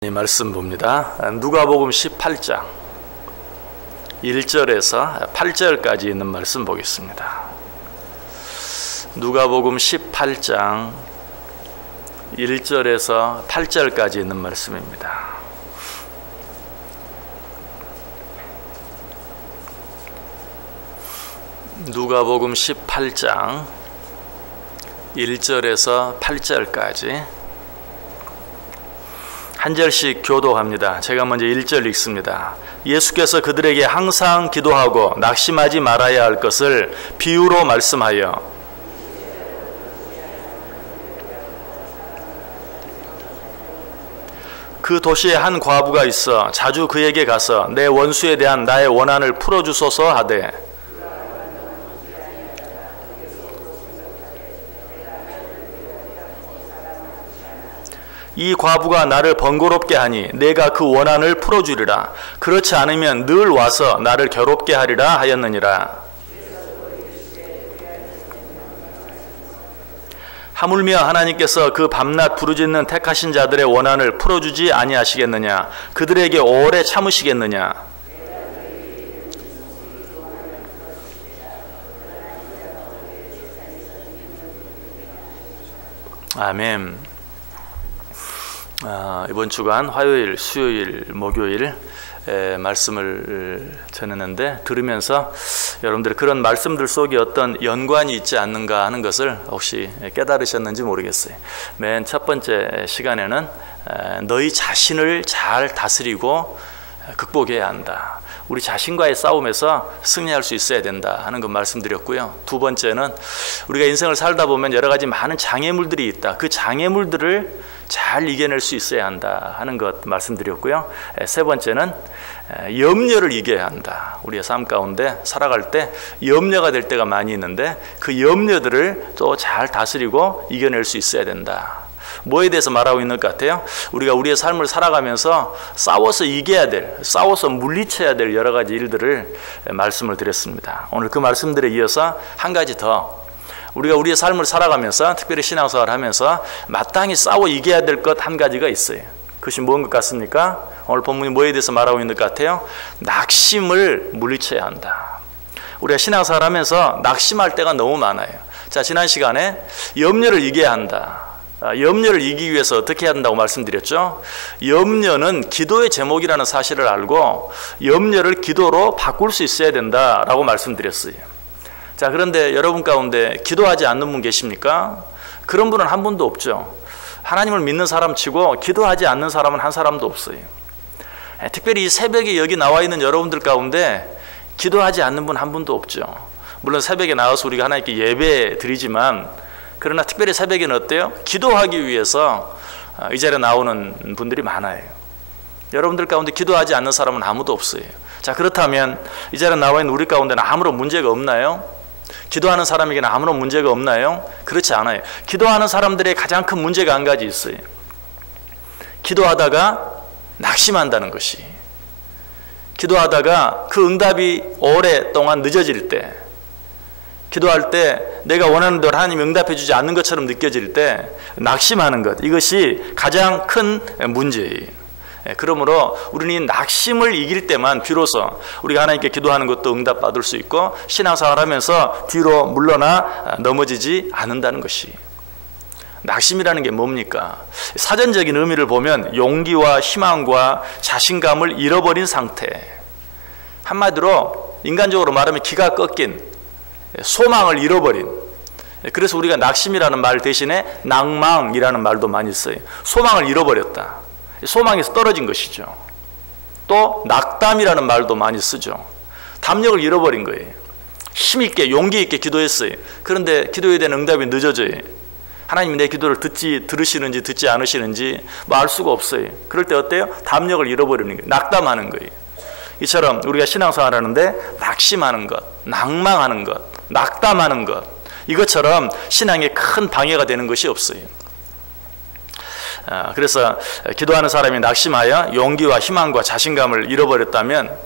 이 말씀 봅니다. 누가복음 18장 1절에서 8절까지 있는 말씀 보겠습니다. 누가복음 18장 1절에서 8절까지 있는 말씀입니다. 누가복음 18장 1절에서 8절까지 한 절씩 교독합니다. 제가 먼저 1절 읽습니다. 예수께서 그들에게 항상 기도하고 낙심하지 말아야 할 것을 비유로 말씀하여 그 도시에 한 과부가 있어 자주 그에게 가서 내 원수에 대한 나의 원한을 풀어주소서 하되 이 과부가 나를 번거롭게 하니 내가 그 원한을 풀어주리라. 그렇지 않으면 늘 와서 나를 괴롭게 하리라 하였느니라. 하물며 하나님께서 그 밤낮 부르짖는 택하신 자들의 원한을 풀어주지 아니하시겠느냐? 그들에게 오래 참으시겠느냐? 아멘. 이번 주간 화요일, 수요일, 목요일 말씀을 전했는데 들으면서 여러분들이 그런 말씀들 속에 어떤 연관이 있지 않는가 하는 것을 혹시 깨달으셨는지 모르겠어요. 맨 첫 번째 시간에는 너희 자신을 잘 다스리고 극복해야 한다. 우리 자신과의 싸움에서 승리할 수 있어야 된다 하는 것 말씀드렸고요. 두 번째는 우리가 인생을 살다 보면 여러 가지 많은 장애물들이 있다. 그 장애물들을 잘 이겨낼 수 있어야 한다 하는 것 말씀드렸고요. 세 번째는 염려를 이겨야 한다. 우리의 삶 가운데 살아갈 때 염려가 될 때가 많이 있는데 그 염려들을 또 잘 다스리고 이겨낼 수 있어야 된다. 뭐에 대해서 말하고 있는 것 같아요? 우리가 우리의 삶을 살아가면서 싸워서 이겨야 될, 싸워서 물리쳐야 될 여러 가지 일들을 말씀을 드렸습니다. 오늘 그 말씀들에 이어서 한 가지 더 우리가 우리의 삶을 살아가면서 특별히 신앙생활을 하면서 마땅히 싸워 이겨야 될 것 한 가지가 있어요. 그것이 뭔 것 같습니까? 오늘 본문이 뭐에 대해서 말하고 있는 것 같아요? 낙심을 물리쳐야 한다. 우리가 신앙생활을 하면서 낙심할 때가 너무 많아요. 자, 지난 시간에 염려를 이겨야 한다. 염려를 이기기 위해서 어떻게 해야 한다고 말씀드렸죠? 염려는 기도의 제목이라는 사실을 알고 염려를 기도로 바꿀 수 있어야 된다라고 말씀드렸어요. 자, 그런데 여러분 가운데 기도하지 않는 분 계십니까? 그런 분은 한 분도 없죠. 하나님을 믿는 사람 치고 기도하지 않는 사람은 한 사람도 없어요. 특별히 이 새벽에 여기 나와 있는 여러분들 가운데 기도하지 않는 분 한 분도 없죠. 물론 새벽에 나와서 우리가 하나님께 예배 드리지만 그러나 특별히 새벽에는 어때요? 기도하기 위해서 이 자리에 나오는 분들이 많아요. 여러분들 가운데 기도하지 않는 사람은 아무도 없어요. 자, 그렇다면 이 자리에 나와 있는 우리 가운데는 아무런 문제가 없나요? 기도하는 사람에게는 아무런 문제가 없나요? 그렇지 않아요. 기도하는 사람들의 가장 큰 문제가 한 가지 있어요. 기도하다가 낙심한다는 것이. 기도하다가 그 응답이 오랫동안 늦어질 때, 기도할 때 내가 원하는 대로 하나님이 응답해 주지 않는 것처럼 느껴질 때 낙심하는 것, 이것이 가장 큰 문제예요. 그러므로 우리는 이 낙심을 이길 때만 비로소 우리가 하나님께 기도하는 것도 응답받을 수 있고 신앙생활을 하면서 뒤로 물러나 넘어지지 않는다는 것이. 낙심이라는 게 뭡니까? 사전적인 의미를 보면 용기와 희망과 자신감을 잃어버린 상태. 한마디로 인간적으로 말하면 기가 꺾인, 소망을 잃어버린. 그래서 우리가 낙심이라는 말 대신에 낭망이라는 말도 많이 써요. 소망을 잃어버렸다. 소망에서 떨어진 것이죠. 또 낙담이라는 말도 많이 쓰죠. 담력을 잃어버린 거예요. 힘있게 용기 있게 기도했어요. 그런데 기도에 대한 응답이 늦어져요. 하나님이 내 기도를 들으시는지 듣지 않으시는지 알 수가 없어요. 그럴 때 어때요? 담력을 잃어버리는 거예요. 낙담하는 거예요. 이처럼 우리가 신앙생활 하는데 낙심하는 것, 낭망하는 것, 낙담하는 것, 이것처럼 신앙에 큰 방해가 되는 것이 없어요. 그래서 기도하는 사람이 낙심하여 용기와 희망과 자신감을 잃어버렸다면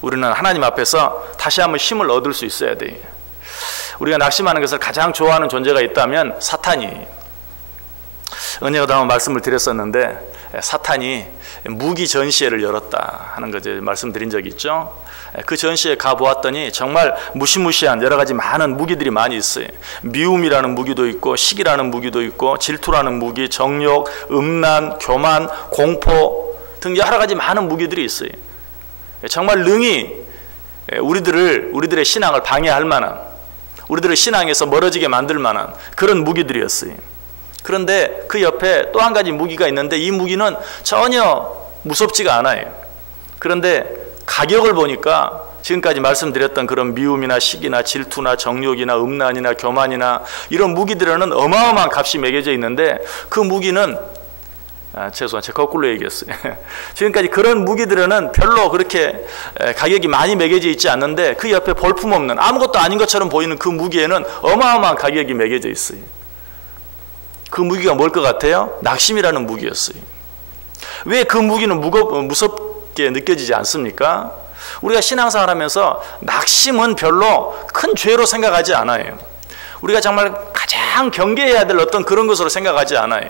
우리는 하나님 앞에서 다시 한번 힘을 얻을 수 있어야 돼요. 우리가 낙심하는 것을 가장 좋아하는 존재가 있다면 사탄이. 은혜가 한번 말씀을 드렸었는데 사탄이 무기 전시회를 열었다 하는 거 말씀드린 적이 있죠. 그 전시회에 가보았더니 정말 무시무시한 여러 가지 많은 무기들이 많이 있어요. 미움이라는 무기도 있고 시기라는 무기도 있고 질투라는 무기, 정욕, 음란, 교만, 공포 등 여러 가지 많은 무기들이 있어요. 정말 능히 우리들의 신앙을 방해할 만한, 우리들의 신앙에서 멀어지게 만들 만한 그런 무기들이었어요. 그런데 그 옆에 또 한 가지 무기가 있는데 이 무기는 전혀 무섭지가 않아요. 그런데 가격을 보니까 지금까지 말씀드렸던 그런 미움이나 시기나 질투나 정욕이나 음란이나 교만이나 이런 무기들에는 어마어마한 값이 매겨져 있는데 그 무기는 죄송합니다. 제가 거꾸로 얘기했어요. 지금까지 그런 무기들에는 별로 그렇게 가격이 많이 매겨져 있지 않는데 그 옆에 볼품없는 아무것도 아닌 것처럼 보이는 그 무기에는 어마어마한 가격이 매겨져 있어요. 그 무기가 뭘 것 같아요? 낙심이라는 무기였어요. 왜 그 무기는 무섭게 느껴지지 않습니까? 우리가 신앙생활 하면서 낙심은 별로 큰 죄로 생각하지 않아요. 우리가 정말 가장 경계해야 될 어떤 그런 것으로 생각하지 않아요.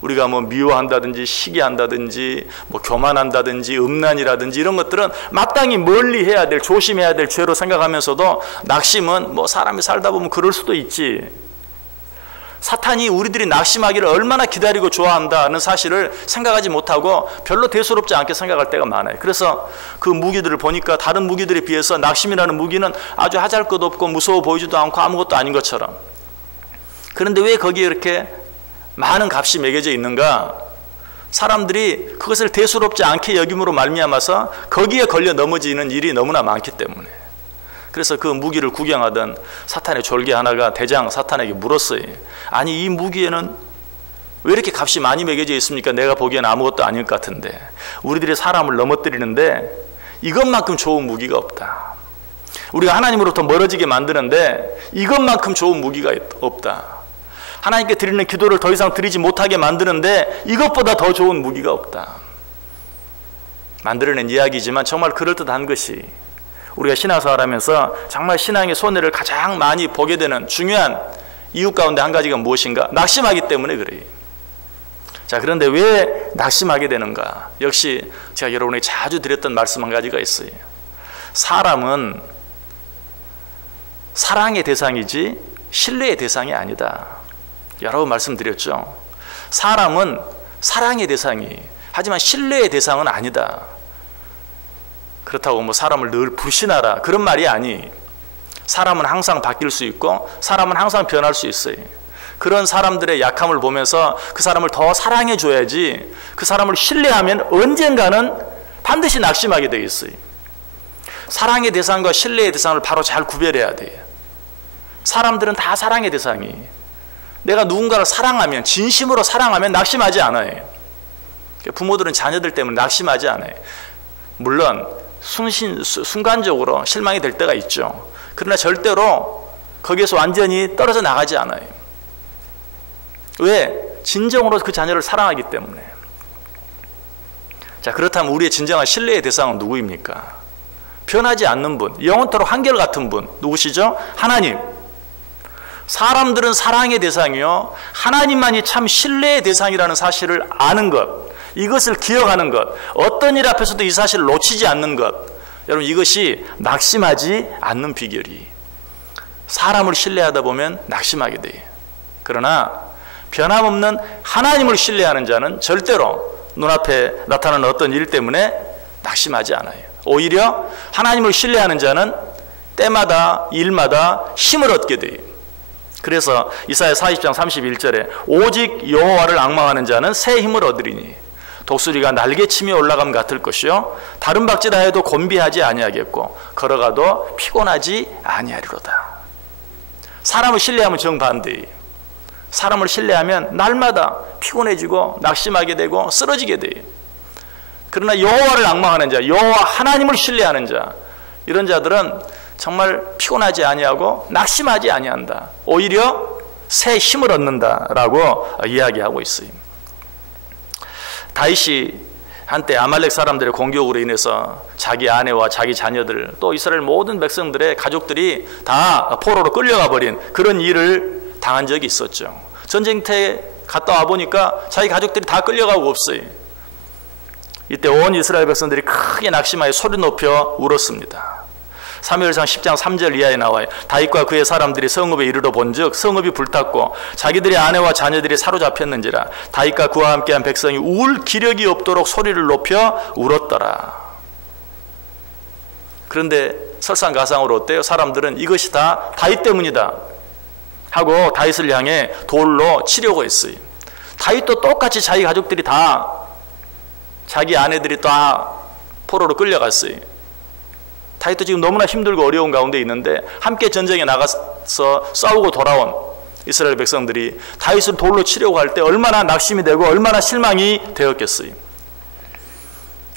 우리가 뭐 미워한다든지 시기한다든지 뭐 교만한다든지 음란이라든지 이런 것들은 마땅히 멀리 해야 될, 조심해야 될 죄로 생각하면서도 낙심은 뭐 사람이 살다 보면 그럴 수도 있지. 사탄이 우리들이 낙심하기를 얼마나 기다리고 좋아한다는 사실을 생각하지 못하고 별로 대수롭지 않게 생각할 때가 많아요. 그래서 그 무기들을 보니까 다른 무기들에 비해서 낙심이라는 무기는 아주 하잘것없고 무서워 보이지도 않고 아무것도 아닌 것처럼. 그런데 왜 거기에 이렇게 많은 값이 매겨져 있는가? 사람들이 그것을 대수롭지 않게 여김으로 말미암아서 거기에 걸려 넘어지는 일이 너무나 많기 때문에. 그래서 그 무기를 구경하던 사탄의 졸개 하나가 대장 사탄에게 물었어요. 아니 이 무기에는 왜 이렇게 값이 많이 매겨져 있습니까? 내가 보기에는 아무것도 아닐 것 같은데. 우리들이 사람을 넘어뜨리는데 이것만큼 좋은 무기가 없다. 우리가 하나님으로부터 멀어지게 만드는데 이것만큼 좋은 무기가 없다. 하나님께 드리는 기도를 더 이상 드리지 못하게 만드는데 이것보다 더 좋은 무기가 없다. 만들어낸 이야기지만 정말 그럴듯한 것이 우리가 신앙생활 하면서 정말 신앙의 손해를 가장 많이 보게 되는 중요한 이유 가운데 한 가지가 무엇인가? 낙심하기 때문에 그래요. 자, 그런데 왜 낙심하게 되는가? 역시 제가 여러분에게 자주 드렸던 말씀 한 가지가 있어요. 사람은 사랑의 대상이지 신뢰의 대상이 아니다. 여러 번 말씀드렸죠. 사람은 사랑의 대상이, 하지만 신뢰의 대상은 아니다. 그렇다고 뭐 사람을 늘 불신하라 그런 말이 아니. 사람은 항상 바뀔 수 있고 사람은 항상 변할 수 있어요. 그런 사람들의 약함을 보면서 그 사람을 더 사랑해 줘야지 그 사람을 신뢰하면 언젠가는 반드시 낙심하게 되어 있어요. 사랑의 대상과 신뢰의 대상을 바로 잘 구별해야 돼요. 사람들은 다 사랑의 대상이. 내가 누군가를 사랑하면, 진심으로 사랑하면 낙심하지 않아요. 부모들은 자녀들 때문에 낙심하지 않아요. 물론 순간적으로 실망이 될 때가 있죠. 그러나 절대로 거기에서 완전히 떨어져 나가지 않아요. 왜? 진정으로 그 자녀를 사랑하기 때문에. 자, 그렇다면 우리의 진정한 신뢰의 대상은 누구입니까? 변하지 않는 분, 영원토록 한결같은 분, 누구시죠? 하나님. 사람들은 사랑의 대상이요, 하나님만이 참 신뢰의 대상이라는 사실을 아는 것, 이것을 기억하는 것, 어떤 일 앞에서도 이 사실을 놓치지 않는 것, 여러분 이것이 낙심하지 않는 비결이. 사람을 신뢰하다 보면 낙심하게 돼요. 그러나 변함없는 하나님을 신뢰하는 자는 절대로 눈앞에 나타나는 어떤 일 때문에 낙심하지 않아요. 오히려 하나님을 신뢰하는 자는 때마다 일마다 힘을 얻게 돼요. 그래서 이사야 40장 31절에 오직 여호와를 앙망하는 자는 새 힘을 얻으리니 독수리가 날개치며 올라감 같을 것이요 다른 박지다 해도 곤비하지 아니하겠고 걸어가도 피곤하지 아니하리로다. 사람을 신뢰하면 정반대예요. 사람을 신뢰하면 날마다 피곤해지고 낙심하게 되고 쓰러지게 돼요. 그러나 여호와를 앙망하는 자, 여호와 하나님을 신뢰하는 자, 이런 자들은 정말 피곤하지 아니하고 낙심하지 아니한다. 오히려 새 힘을 얻는다라고 이야기하고 있어요. 다윗이 한때 아말렉 사람들의 공격으로 인해서 자기 아내와 자기 자녀들 또 이스라엘 모든 백성들의 가족들이 다 포로로 끌려가 버린 그런 일을 당한 적이 있었죠. 전쟁터에 갔다 와보니까 자기 가족들이 다 끌려가고 없어요. 이때 온 이스라엘 백성들이 크게 낙심하여 소리 높여 울었습니다. 사무엘상 10장 3절 이하에 나와요. 다윗과 그의 사람들이 성읍에 이르러 본즉 성읍이 불탔고 자기들의 아내와 자녀들이 사로잡혔는지라 다윗과 그와 함께한 백성이 울 기력이 없도록 소리를 높여 울었더라. 그런데 설상가상으로 어때요? 사람들은 이것이 다 다윗 때문이다 하고 다윗을 향해 돌로 치려고 했어요. 다윗도 똑같이 자기 가족들이 다, 자기 아내들이 다 포로로 끌려갔어요. 다윗도 지금 너무나 힘들고 어려운 가운데 있는데 함께 전쟁에 나가서 싸우고 돌아온 이스라엘 백성들이 다윗을 돌로 치려고 할 때 얼마나 낙심이 되고 얼마나 실망이 되었겠어요.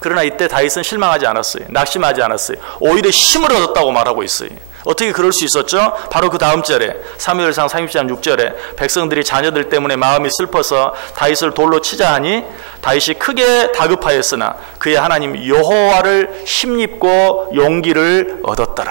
그러나 이때 다윗은 실망하지 않았어요. 낙심하지 않았어요. 오히려 힘을 얻었다고 말하고 있어요. 어떻게 그럴 수 있었죠? 바로 그 다음 절에 사무엘상 30장 6절에 백성들이 자녀들 때문에 마음이 슬퍼서 다윗을 돌로 치자 하니 다윗이 크게 다급하였으나 그의 하나님 여호와를 힘입고 용기를 얻었더라.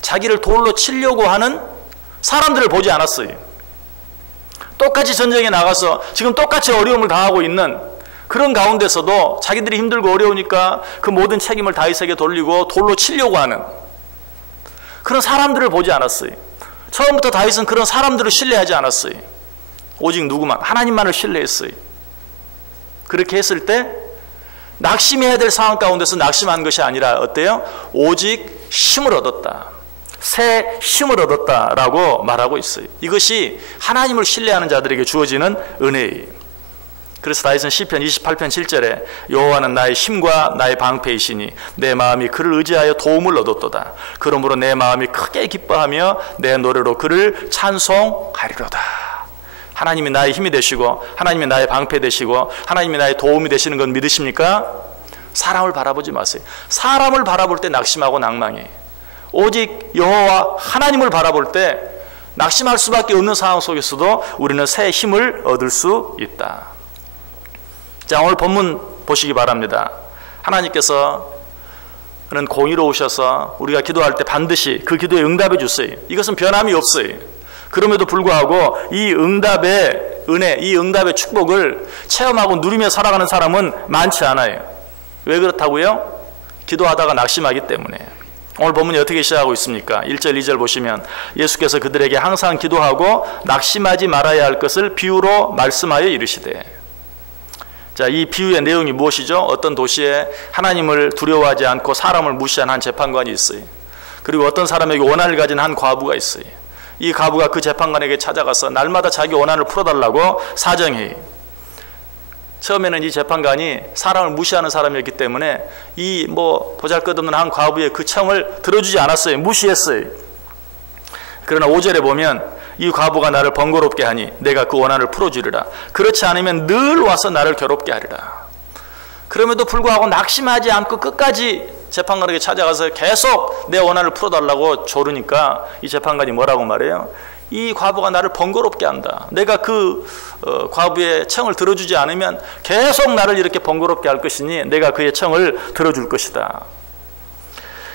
자기를 돌로 치려고 하는 사람들을 보지 않았어요. 똑같이 전쟁에 나가서 지금 똑같이 어려움을 당하고 있는 그런 가운데서도 자기들이 힘들고 어려우니까 그 모든 책임을 다윗에게 돌리고 돌로 치려고 하는 그런 사람들을 보지 않았어요. 처음부터 다윗은 그런 사람들을 신뢰하지 않았어요. 오직 누구만? 하나님만을 신뢰했어요. 그렇게 했을 때 낙심해야 될 상황 가운데서 낙심한 것이 아니라 어때요? 오직 힘을 얻었다. 새 힘을 얻었다라고 말하고 있어요. 이것이 하나님을 신뢰하는 자들에게 주어지는 은혜예요. 그래서 다윗은 시편 28편 7절에 여호와는 나의 힘과 나의 방패이시니 내 마음이 그를 의지하여 도움을 얻었도다. 그러므로 내 마음이 크게 기뻐하며 내 노래로 그를 찬송하리로다. 하나님이 나의 힘이 되시고 하나님이 나의 방패 되시고 하나님이 나의 도움이 되시는 건 믿으십니까? 사람을 바라보지 마세요. 사람을 바라볼 때 낙심하고 낭망해. 오직 여호와 하나님을 바라볼 때 낙심할 수밖에 없는 상황 속에서도 우리는 새 힘을 얻을 수 있다. 자, 오늘 본문 보시기 바랍니다. 하나님께서는 공의로우셔서 우리가 기도할 때 반드시 그 기도에 응답해 주세요. 이것은 변함이 없어요. 그럼에도 불구하고 이 응답의 은혜, 이 응답의 축복을 체험하고 누리며 살아가는 사람은 많지 않아요. 왜 그렇다고요? 기도하다가 낙심하기 때문에. 오늘 본문이 어떻게 시작하고 있습니까? 1절, 2절 보시면 예수께서 그들에게 항상 기도하고 낙심하지 말아야 할 것을 비유로 말씀하여 이르시되. 자, 이 비유의 내용이 무엇이죠? 어떤 도시에 하나님을 두려워하지 않고 사람을 무시한 한 재판관이 있어요. 그리고 어떤 사람에게 원한을 가진 한 과부가 있어요. 이 과부가 그 재판관에게 찾아가서 날마다 자기 원한을 풀어달라고 사정해요. 처음에는 이 재판관이 사람을 무시하는 사람이었기 때문에 이 보잘것없는 한 과부의 그 청을 들어주지 않았어요. 무시했어요. 그러나 5절에 보면 이 과부가 나를 번거롭게 하니 내가 그 원한을 풀어주리라. 그렇지 않으면 늘 와서 나를 괴롭게 하리라. 그럼에도 불구하고 낙심하지 않고 끝까지 재판관에게 찾아가서 계속 내 원한을 풀어달라고 조르니까 이 재판관이 뭐라고 말해요? 이 과부가 나를 번거롭게 한다. 내가 그 과부의 청을 들어주지 않으면 계속 나를 이렇게 번거롭게 할 것이니 내가 그의 청을 들어줄 것이다.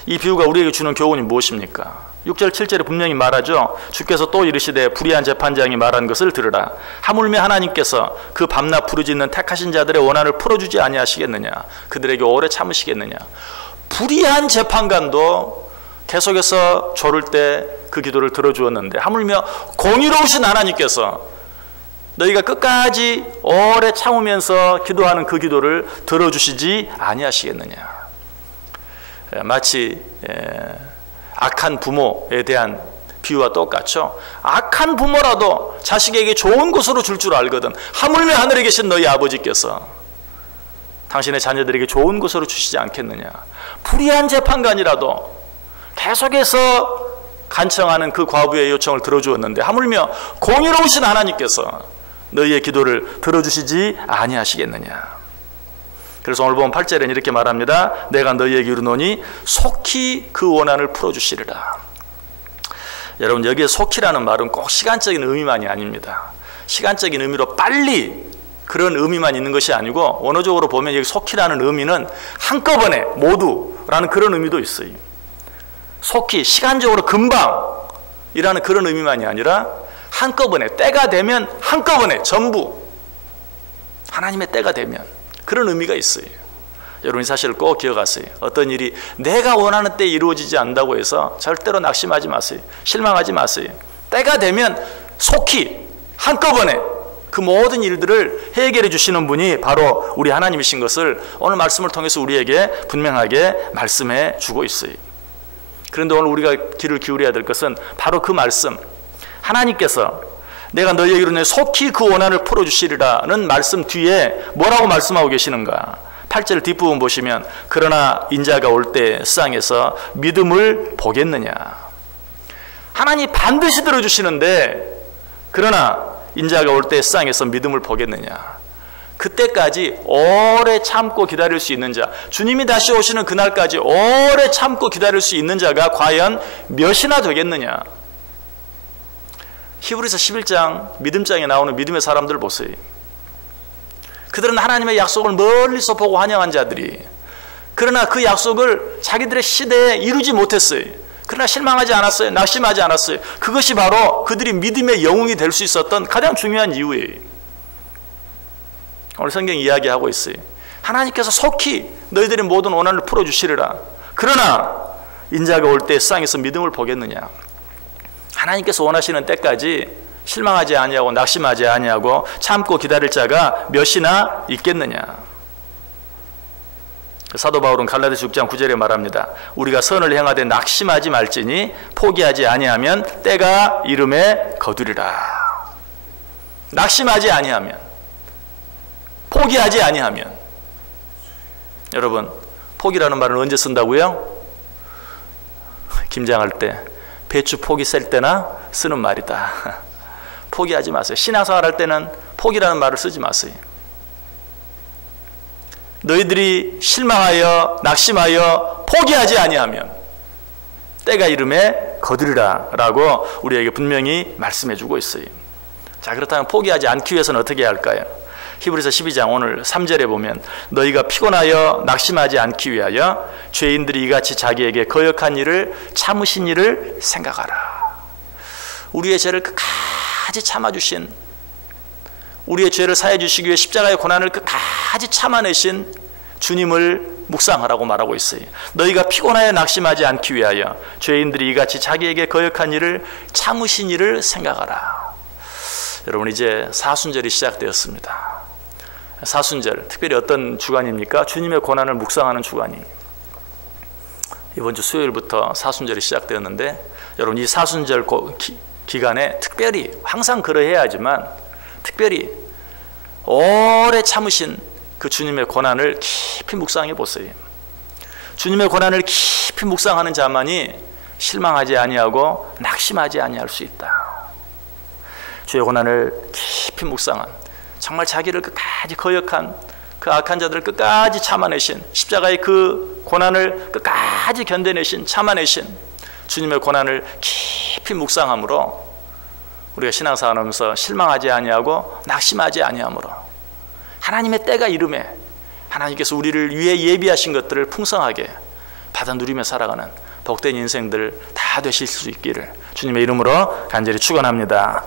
이 비유가 우리에게 주는 교훈이 무엇입니까? 6절 7절에 분명히 말하죠. 주께서 또 이르시되 불의한 재판장이 말한 것을 들으라. 하물며 하나님께서 그 밤낮 부르짖는 택하신 자들의 원한을 풀어주지 아니하시겠느냐. 그들에게 오래 참으시겠느냐. 불의한 재판관도 계속해서 조를 때 그 기도를 들어주었는데 하물며 공의로우신 하나님께서 너희가 끝까지 오래 참으면서 기도하는 그 기도를 들어주시지 아니하시겠느냐. 마치 악한 부모에 대한 비유와 똑같죠. 악한 부모라도 자식에게 좋은 것으로 줄 줄 알거든. 하물며 하늘에 계신 너희 아버지께서 당신의 자녀들에게 좋은 것으로 주시지 않겠느냐. 불의한 재판관이라도 계속해서 간청하는 그 과부의 요청을 들어주었는데 하물며 공의로우신 하나님께서 너희의 기도를 들어주시지 아니하시겠느냐. 그래서 오늘 보면 8절에는 이렇게 말합니다. 내가 너희에게 이르노니 속히 그 원한을 풀어주시리라. 여러분, 여기에 속히라는 말은 꼭 시간적인 의미만이 아닙니다. 시간적인 의미로 빨리 그런 의미만 있는 것이 아니고 원어적으로 보면 여기 속히라는 의미는 한꺼번에 모두라는 그런 의미도 있어요. 속히, 시간적으로 금방이라는 그런 의미만이 아니라 한꺼번에, 때가 되면 한꺼번에 전부 하나님의 때가 되면, 그런 의미가 있어요. 여러분이 사실 꼭 기억하세요. 어떤 일이 내가 원하는 때에 이루어지지 않는다고 해서 절대로 낙심하지 마세요. 실망하지 마세요. 때가 되면 속히 한꺼번에 그 모든 일들을 해결해 주시는 분이 바로 우리 하나님이신 것을 오늘 말씀을 통해서 우리에게 분명하게 말씀해 주고 있어요. 그런데 오늘 우리가 귀를 기울여야 될 것은 바로 그 말씀, 하나님께서 내가 너희에게 이르노니 속히 그 원한을 풀어주시리라는 말씀 뒤에 뭐라고 말씀하고 계시는가? 8절 뒷부분 보시면 그러나 인자가 올 때 세상에서 믿음을 보겠느냐. 하나님 반드시 들어주시는데 그러나 인자가 올 때 세상에서 믿음을 보겠느냐. 그때까지 오래 참고 기다릴 수 있는 자, 주님이 다시 오시는 그날까지 오래 참고 기다릴 수 있는 자가 과연 몇이나 되겠느냐. 히브리서 11장 믿음장에 나오는 믿음의 사람들 보세요. 그들은 하나님의 약속을 멀리서 보고 환영한 자들이, 그러나 그 약속을 자기들의 시대에 이루지 못했어요. 그러나 실망하지 않았어요. 낙심하지 않았어요. 그것이 바로 그들이 믿음의 영웅이 될 수 있었던 가장 중요한 이유예요. 오늘 성경이 이야기하고 있어요. 하나님께서 속히 너희들의 모든 원한을 풀어주시리라. 그러나 인자가 올 때 세상에서 믿음을 보겠느냐. 하나님께서 원하시는 때까지 실망하지 아니하고 낙심하지 아니하고 참고 기다릴 자가 몇이나 있겠느냐. 사도 바울은 갈라디아서 6장 9절에 말합니다. 우리가 선을 행하되 낙심하지 말지니 포기하지 아니하면 때가 이름에 거두리라. 낙심하지 아니하면, 포기하지 아니하면. 여러분, 포기라는 말을 언제 쓴다고요? 김장할 때, 배추 포기 셀 때나 쓰는 말이다. 포기하지 마세요. 신앙생활 할 때는 포기라는 말을 쓰지 마세요. 너희들이 실망하여 낙심하여 포기하지 아니하면 때가 이름에 거두리라 라고 우리에게 분명히 말씀해 주고 있어요. 자, 그렇다면 포기하지 않기 위해서는 어떻게 해야 할까요? 히브리서 12장 오늘 3절에 보면 너희가 피곤하여 낙심하지 않기 위하여 죄인들이 이같이 자기에게 거역한 일을 참으신 일을 생각하라. 우리의 죄를 끝까지 참아주신, 우리의 죄를 사해 주시기 위해 십자가의 고난을 끝까지 참아내신 주님을 묵상하라고 말하고 있어요. 너희가 피곤하여 낙심하지 않기 위하여 죄인들이 이같이 자기에게 거역한 일을 참으신 일을 생각하라. 여러분, 이제 사순절이 시작되었습니다. 사순절, 특별히 어떤 주간입니까? 주님의 고난을 묵상하는 주간이. 이번 주 수요일부터 사순절이 시작되었는데, 여러분 이 사순절 기간에 특별히, 항상 그러해야 하지만 특별히 오래 참으신 그 주님의 고난을 깊이 묵상해 보세요. 주님의 고난을 깊이 묵상하는 자만이 실망하지 아니하고 낙심하지 아니할 수 있다. 주의 고난을 깊이 묵상한, 정말 자기를 끝까지 거역한 그 악한 자들을 끝까지 참아내신, 십자가의 그 고난을 끝까지 견뎌내신, 참아내신 주님의 고난을 깊이 묵상함으로 우리가 신앙생활하면서 실망하지 아니하고 낙심하지 아니함으로 하나님의 때가 이름에 하나님께서 우리를 위해 예비하신 것들을 풍성하게 받아 누리며 살아가는 복된 인생들 다 되실 수 있기를 주님의 이름으로 간절히 축원합니다.